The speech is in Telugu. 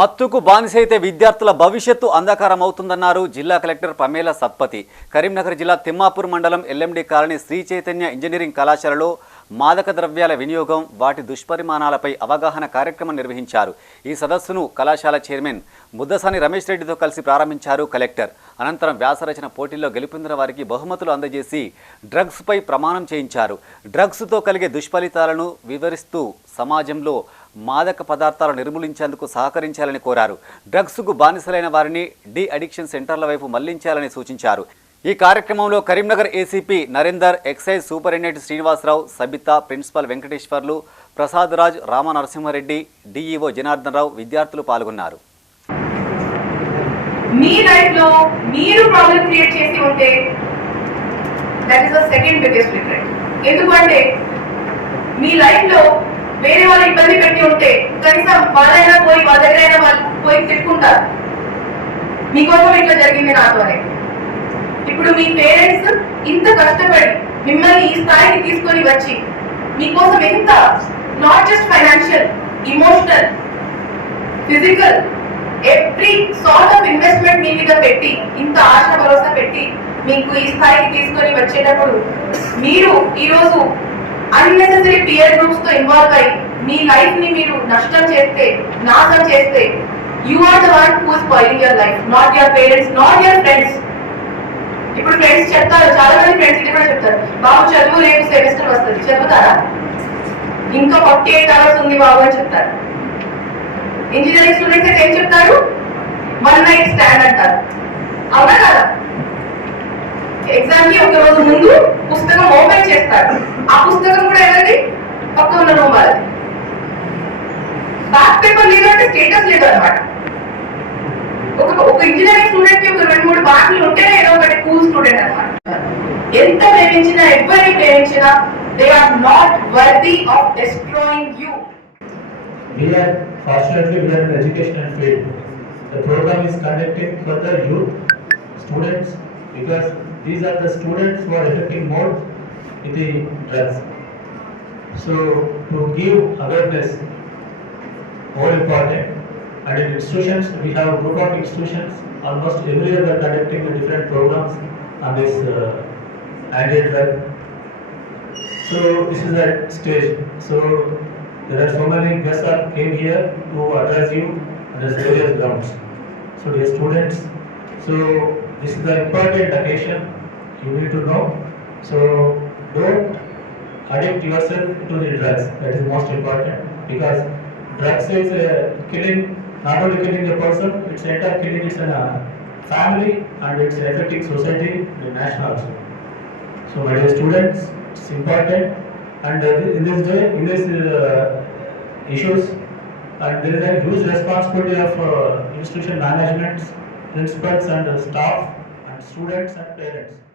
మత్తుకు బానిసైతే విద్యార్థుల భవిష్యత్తు అంధకారం అవుతుందన్నారు జిల్లా కలెక్టర్ పమేల సత్పతి. కరీంనగర్ జిల్లా తిమ్మాపూర్ మండలం LMD colony Sri Chaitanya engineering కళాశాలలో మాదక ద్రవ్యాల వినియోగం వాటి దుష్పరిమాణాలపై అవగాహన కార్యక్రమం నిర్వహించారు. ఈ సదస్సును కళాశాల చైర్మన్ ముద్దసాని రమేష్ రెడ్డితో కలిసి ప్రారంభించారు కలెక్టర్. అనంతరం వ్యాసరచన పోటీల్లో గెలుపొందిన వారికి బహుమతులు అందజేసి డ్రగ్స్పై ప్రమాణం చేయించారు. డ్రగ్స్తో కలిగే దుష్ఫలితాలను వివరిస్తూ సమాజంలో మాదక పదార్థాలు నిర్మూలించేందుకు సహకరించాలని కోరారు. డ్రగ్స్కు బానిసలైన వారిని డి అడిక్షన్ సెంటర్ల వైపు మళ్ళించాలని సూచించారు. ఈ కార్యక్రమంలో Karimnagar ACP Narender excise superintendent Srinivasa Rao Sabitha principal Venkateswarlu Prasad Raj Rama Narasimha Reddy DEO Janardhan Rao విద్యార్థులు పాల్గొన్నారు. మీ లైఫ్లో మీరు ప్రాబ్లం క్రియేట్ చేసి ఉంటే that is the second biggest regret ఎందుకంటే మీ లైఫ్లో వేరే వాళ్ళు ఇబ్బంది పెట్టి ఉంటే కనీసం వాళ్ళైనా పోయి వాళ్ళ దగ్గర అయినా వాళ్ళు పోయి తిట్టుకుంటారు. మీకోసం ఇట్లా జరిగింది నాతోనే ఇప్పుడు మీ పేరెంట్స్ ఇంత కష్టపడి మిమ్మల్ని ఈ స్థాయికి తీసుకొని వచ్చి మీకోసం ఎంత not just financial emotional physical every sort of investment మీ మీద పెట్టి ఇంత ఆశ భరోసా పెట్టి మీకు ఈ స్థాయికి తీసుకొని వచ్చేటప్పుడు మీరు ఈరోజు అన్నెసెసరీ పియర్ గ్రూప్స్తో ఇన్వాల్వ్ అయ్యి మీ లైఫ్ని మీరు నష్టం చేస్తే నాశనం చేస్తే you are the one who spoiling your life not your parents not your friends ఇప్పుడు ఫ్రెండ్స్ చెప్తారు చాలా మంది ఫ్రెండ్స్ ఇది కూడా చెప్తారు. బాబు చదువు రేపు సెమిస్టర్ వస్తుంది చదువుతారా ఇంకా ఫార్టీ ఎయిట్ అవర్స్ ఉంది బాబు అని చెప్తారు. ఇంజనీరింగ్ స్టూడెంట్స్ అయితే ఏం చెప్తారు? వన్ నైట్ స్టాండ్ అంటారు. అవునా కదా? ఎగ్జామ్కి ఒక రోజు ముందు పుస్తకం ఓపెన్ చేస్తారు. ఆ పుస్తకం కూడా ఎవరిది? పక్క ఉన్న రూమ్ వాళ్ళది. బ్యాక్ పేపర్ లేదు అంటే స్టేటస్ లేదు అనమాట ఒక ఒక ఇంజనీరింగ్ స్టూడెంట్కి ఒక రెండు మూడు బాటలు ఉంటే ఏదో ఒకటి కూల్ స్టూడెంట్ అనమాట ఎంత ప్రేమించినా ఎవరిని ప్రేమించినా they are not worthy of destroying you We are fortunately we are in the educational field. The program is conducted for the youth students. Because these are the students who are affecting more in the drugs. So to give awareness more important and in institutions we have a group of institutions almost every year we are conducting the different programs on this uh, anti-drug so this is the stage. So there are so many guests that came here to address you on the various grounds. So dear students, so this is the important occasion you need to know. So don't addict yourself to the drugs. That is most important because drugs is uh, killing not only killing the person, it's entire killing it's a family and it's affecting society, the nation also. So my dear students, it's important and uh, in this day, in this uh, issues, and there is a huge responsibility of uh, institution management, principals and staff and students and parents.